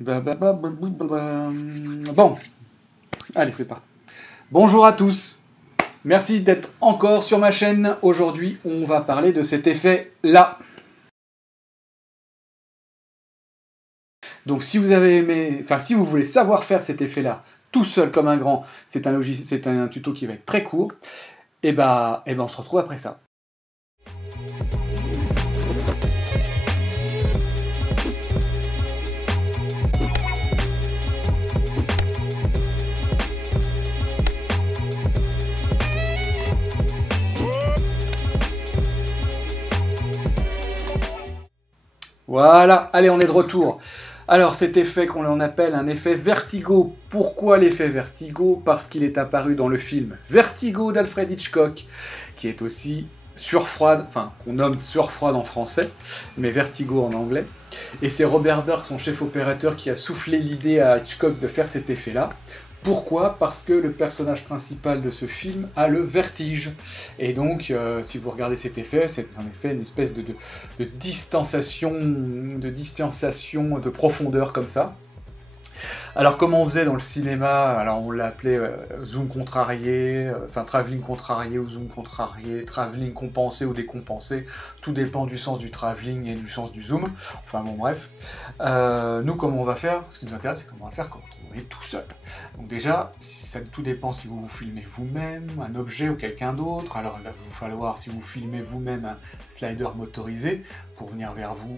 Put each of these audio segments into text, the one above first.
Bon, allez, c'est parti. Bonjour à tous. Merci d'être encore sur ma chaîne. Aujourd'hui, on va parler de cet effet-là. Donc, si vous avez aimé, si vous voulez savoir faire cet effet-là tout seul comme un grand, c'est un tuto qui va être très court. Et on se retrouve après ça. Voilà, allez, on est de retour. Alors, cet effet qu'on en appelle un effet vertigo. Pourquoi l'effet vertigo? Parce qu'il est apparu dans le film Vertigo d'Alfred Hitchcock, qui est aussi Surfroide, qu'on nomme Surfroide en français, mais Vertigo en anglais. Et c'est Robert Burke, son chef opérateur, qui a soufflé l'idée à Hitchcock de faire cet effet-là. Pourquoi? Parce que le personnage principal de ce film a le vertige. Et donc, si vous regardez cet effet, c'est en effet une espèce de distanciation, de profondeur comme ça. Alors, comment on faisait dans le cinéma? Alors, on l'appelait zoom contrarié, travelling contrarié ou zoom contrarié, travelling compensé ou décompensé. Tout dépend du sens du travelling et du sens du zoom. Enfin, bon, bref. Nous, comment on va faire? Ce qui nous intéresse, c'est comment on va faire quand on est tout seul. Donc déjà, tout dépend si vous vous filmez vous-même, un objet ou quelqu'un d'autre. Alors, il va vous falloir, si vous filmez vous-même, un slider motorisé pour venir vers vous.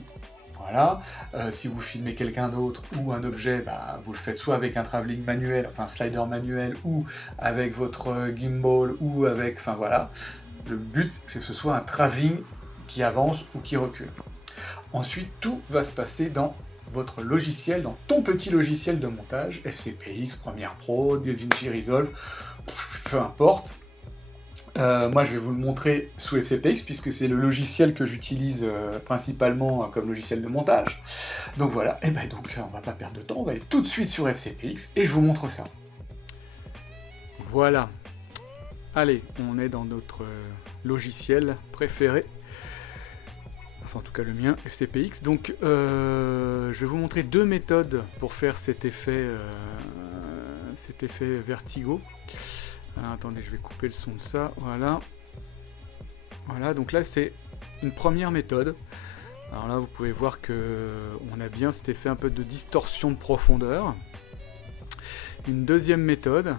Voilà, si vous filmez quelqu'un d'autre ou un objet, vous le faites soit avec un travelling manuel, un slider manuel, ou avec votre gimbal, ou avec, voilà. Le but, c'est que ce soit un travelling qui avance ou qui recule. Ensuite, tout va se passer dans votre logiciel, dans ton petit logiciel de montage, FCPX, Premiere Pro, DaVinci Resolve, peu importe. Moi, je vais vous le montrer sous FCPX, puisque c'est le logiciel que j'utilise principalement comme logiciel de montage. Donc voilà, et donc on va pas perdre de temps, on va aller tout de suite sur FCPX, et je vous montre ça. Voilà. Allez, on est dans notre logiciel préféré. Enfin, en tout cas le mien, FCPX. Donc, je vais vous montrer deux méthodes pour faire cet effet vertigo. Alors, attendez, je vais couper le son de ça, voilà. Voilà, donc là c'est une première méthode. Alors là vous pouvez voir que on a bien cet effet un peu de distorsion de profondeur. Une deuxième méthode,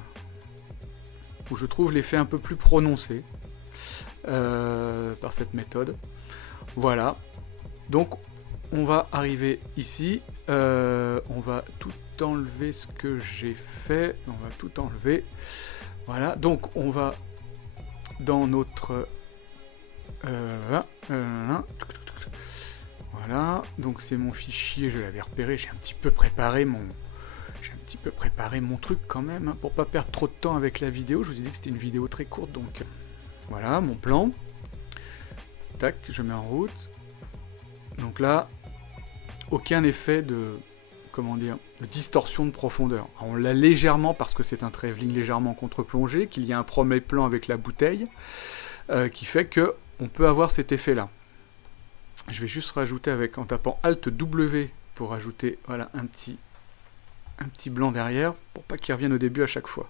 où je trouve l'effet un peu plus prononcé par cette méthode. Voilà, donc on va arriver ici, on va tout enlever ce que j'ai fait, on va tout enlever. Voilà, donc on va dans notre... voilà, donc c'est mon fichier, je l'avais repéré, j'ai un petit peu préparé mon truc quand même, pour pas perdre trop de temps avec la vidéo. Je vous ai dit que c'était une vidéo très courte, donc voilà, mon plan. Tac, je mets en route. Donc là, aucun effet de... de distorsion de profondeur. Alors, on l'a légèrement parce que c'est un travelling légèrement contre-plongé, qu'il y a un premier plan avec la bouteille, qui fait que on peut avoir cet effet-là. Je vais juste rajouter en tapant Alt W pour ajouter voilà, un petit blanc derrière, pour pas qu'il revienne au début à chaque fois.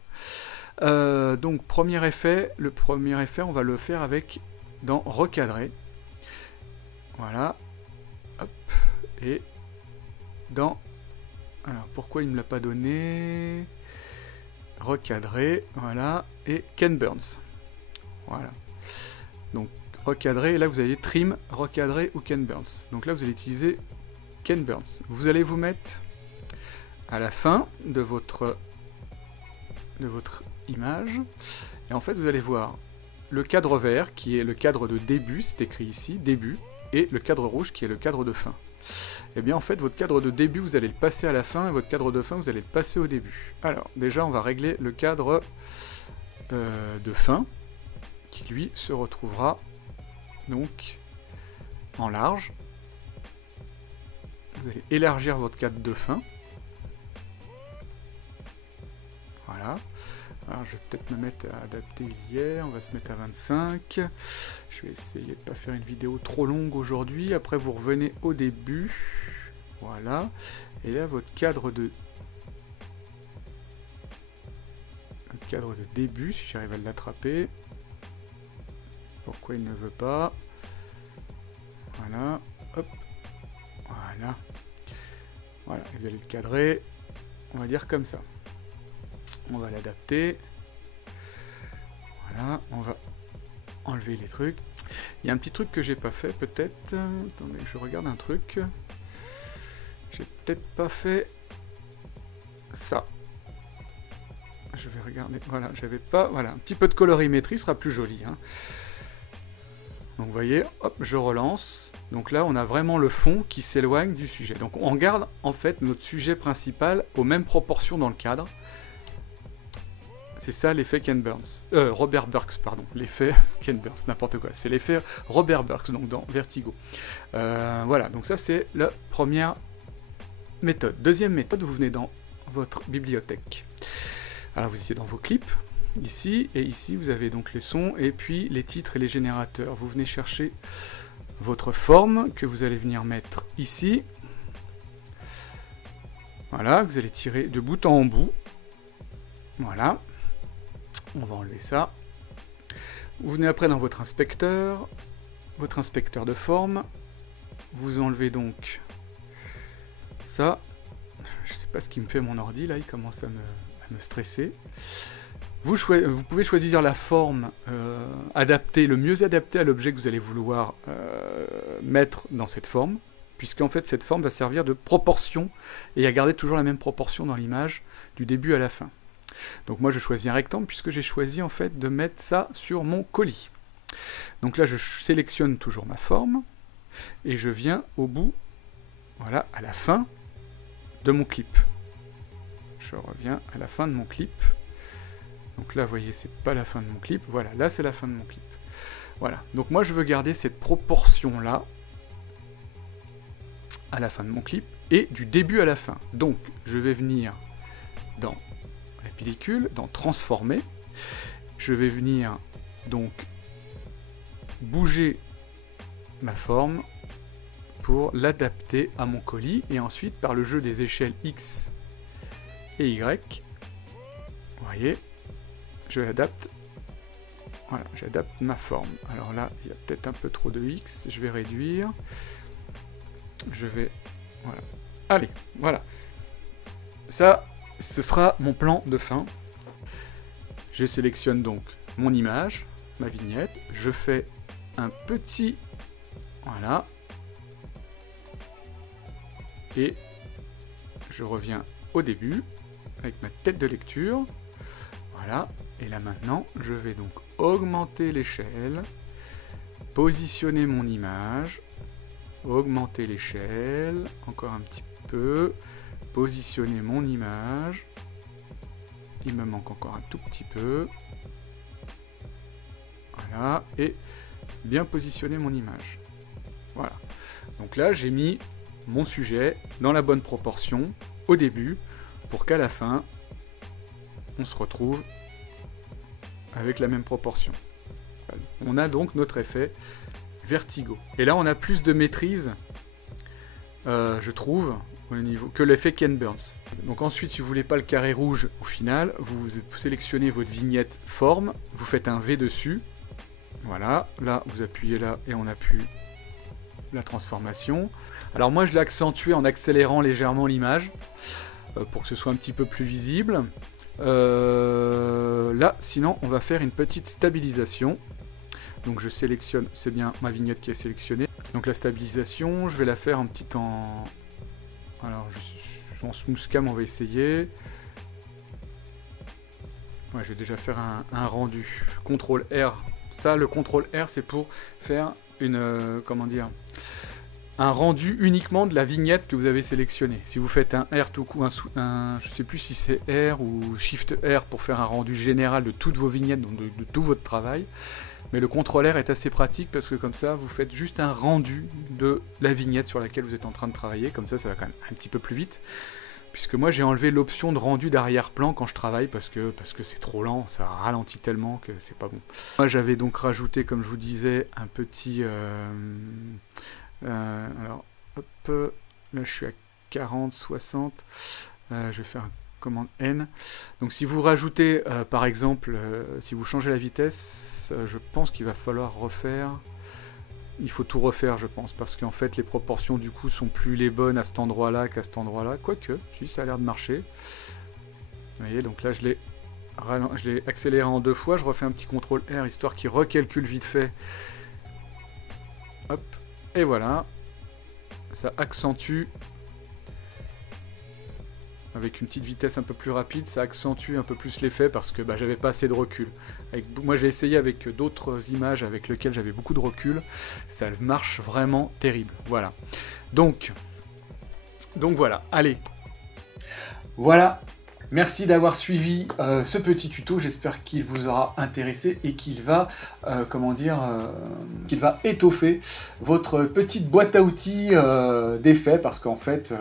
Donc premier effet, on va le faire dans recadrer. Voilà. Hop. Et dans... Alors, pourquoi il ne me l'a pas donné? Recadrer, voilà, et Ken Burns. Voilà. Donc, recadrer, et là vous avez trim, recadrer ou Ken Burns. Donc là, vous allez utiliser Ken Burns. Vous allez vous mettre à la fin de votre image, et en fait, vous allez voir le cadre vert, qui est le cadre de début, c'est écrit ici, début, et le cadre rouge, qui est le cadre de fin. Et bien en fait, votre cadre de début, vous allez le passer à la fin, et votre cadre de fin, vous allez le passer au début. Alors, déjà, on va régler le cadre de fin, qui lui se retrouvera donc en large. Vous allez élargir votre cadre de fin. Voilà. Alors, je vais peut-être me mettre à adapter hier, on va se mettre à 25. Je vais essayer de ne pas faire une vidéo trop longue aujourd'hui. Après, vous revenez au début. Voilà. Et là, votre cadre de début, si j'arrive à l'attraper. Pourquoi il ne veut pas? Voilà. Hop. Voilà. Voilà, vous allez le cadrer. On va dire comme ça. On va l'adapter. Voilà, on va enlever les trucs. Il y a un petit truc que j'ai pas fait, peut-être. Attendez, je regarde un truc. J'ai peut-être pas fait ça. Je vais regarder. Voilà, j'avais pas. Voilà, un petit peu de colorimétrie sera plus joli. Hein. Donc vous voyez, hop, je relance. Donc là, on a vraiment le fond qui s'éloigne du sujet. Donc on garde en fait notre sujet principal aux mêmes proportions dans le cadre. C'est ça l'effet Ken Burns. Robert Burks, pardon. L'effet Ken Burns, n'importe quoi. C'est l'effet Robert Burks, donc dans Vertigo. Voilà, donc ça c'est la première méthode. Deuxième méthode, vous venez dans votre bibliothèque. Alors vous étiez dans vos clips, ici, et ici vous avez donc les sons, et puis les titres et les générateurs. Vous venez chercher votre forme, que vous allez venir mettre ici. Voilà, vous allez tirer de bout en bout. Voilà. On va enlever ça. Vous venez après dans votre inspecteur de forme. Vous enlevez donc ça. Je sais pas ce qui me fait mon ordi, là, il commence à me stresser. Vous pouvez choisir la forme adaptée, le mieux adapté à l'objet que vous allez vouloir mettre dans cette forme, puisqu'en fait cette forme va servir de proportion et à garder toujours la même proportion dans l'image du début à la fin. Donc moi je choisis un rectangle puisque j'ai choisi en fait de mettre ça sur mon colis. Donc là je sélectionne toujours ma forme et je viens au bout, voilà, à la fin de mon clip. Je reviens à la fin de mon clip. Donc là vous voyez c'est pas la fin de mon clip, voilà, là c'est la fin de mon clip. Voilà, donc moi je veux garder cette proportion là à la fin de mon clip et du début à la fin. Donc je vais venir dans la pellicule, dans transformer, je vais venir donc bouger ma forme pour l'adapter à mon colis et ensuite par le jeu des échelles X et Y, vous voyez, je l'adapte. Voilà, j'adapte ma forme. Alors là, il y a peut-être un peu trop de X, je vais réduire. Je vais... Voilà. Allez, voilà. Ça, ce sera mon plan de fin. Je sélectionne donc mon image, ma vignette. Je fais un petit... Voilà. Et je reviens au début avec ma tête de lecture. Voilà. Et là maintenant, je vais donc augmenter l'échelle, positionner mon image, augmenter l'échelle, encore un petit peu, positionner mon image, il me manque encore un tout petit peu, voilà, et bien positionner mon image. Voilà. Donc là, j'ai mis mon sujet dans la bonne proportion au début, pour qu'à la fin, on se retrouve avec la même proportion. On a donc notre effet Vertigo. Et là, on a plus de maîtrise, je trouve, au niveau, que l'effet Ken Burns. Donc ensuite, si vous voulez pas le carré rouge au final, vous sélectionnez votre vignette forme, vous faites un V dessus. Voilà, là, vous appuyez là et on appuie la transformation. Alors moi, je l'ai accentué en accélérant légèrement l'image, pour que ce soit un petit peu plus visible. Là, sinon, on va faire une petite stabilisation. Donc je sélectionne, c'est bien ma vignette qui est sélectionnée. Donc la stabilisation, je vais la faire en petit temps. Alors, en smooth cam, on va essayer. Ouais, je vais déjà faire un rendu. CTRL R. Ça, le CTRL R, c'est pour faire une, comment dire, un rendu uniquement de la vignette que vous avez sélectionnée. Si vous faites un R tout coup, je sais plus si c'est R ou Shift R pour faire un rendu général de toutes vos vignettes, donc de tout votre travail. Mais le CTRL R est assez pratique parce que comme ça, vous faites juste un rendu de la vignette sur laquelle vous êtes en train de travailler. Comme ça va quand même un petit peu plus vite. Puisque moi, j'ai enlevé l'option de rendu d'arrière-plan quand je travaille parce que c'est trop lent, ça ralentit tellement que c'est pas bon. Moi, j'avais donc rajouté, comme je vous disais, un petit... alors, hop, là, je suis à 40, 60. Je vais faire commande N. Donc si vous rajoutez, par exemple, si vous changez la vitesse, je pense qu'il va falloir refaire... Il faut tout refaire, je pense, parce qu'en fait, les proportions, du coup, sont plus les bonnes à cet endroit-là qu'à cet endroit-là. Quoique, si, ça a l'air de marcher. Vous voyez, donc là, je l'ai accéléré en 2 fois. Je refais un petit contrôle R, histoire qu'il recalcule vite fait. Hop, et voilà. Ça accentue. Avec une petite vitesse un peu plus rapide, ça accentue un peu plus l'effet parce que j'avais pas assez de recul. Moi j'ai essayé avec d'autres images avec lesquelles j'avais beaucoup de recul, ça marche vraiment terrible. Voilà. Donc voilà, allez. Voilà. Merci d'avoir suivi ce petit tuto, j'espère qu'il vous aura intéressé et qu'il va, qu'il va étoffer votre petite boîte à outils d'effets, parce qu'en fait,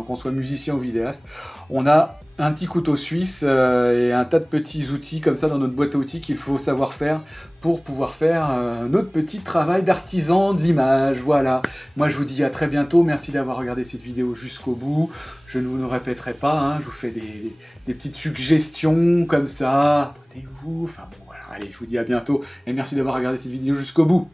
qu'on soit musicien ou vidéaste, on a un petit couteau suisse et un tas de petits outils comme ça dans notre boîte à outils qu'il faut savoir faire pour pouvoir faire notre petit travail d'artisan de l'image. Voilà, moi je vous dis à très bientôt, merci d'avoir regardé cette vidéo jusqu'au bout, je ne vous le répéterai pas, hein, je vous fais des petites suggestions comme ça, abonnez-vous, enfin bon voilà, allez, je vous dis à bientôt et merci d'avoir regardé cette vidéo jusqu'au bout.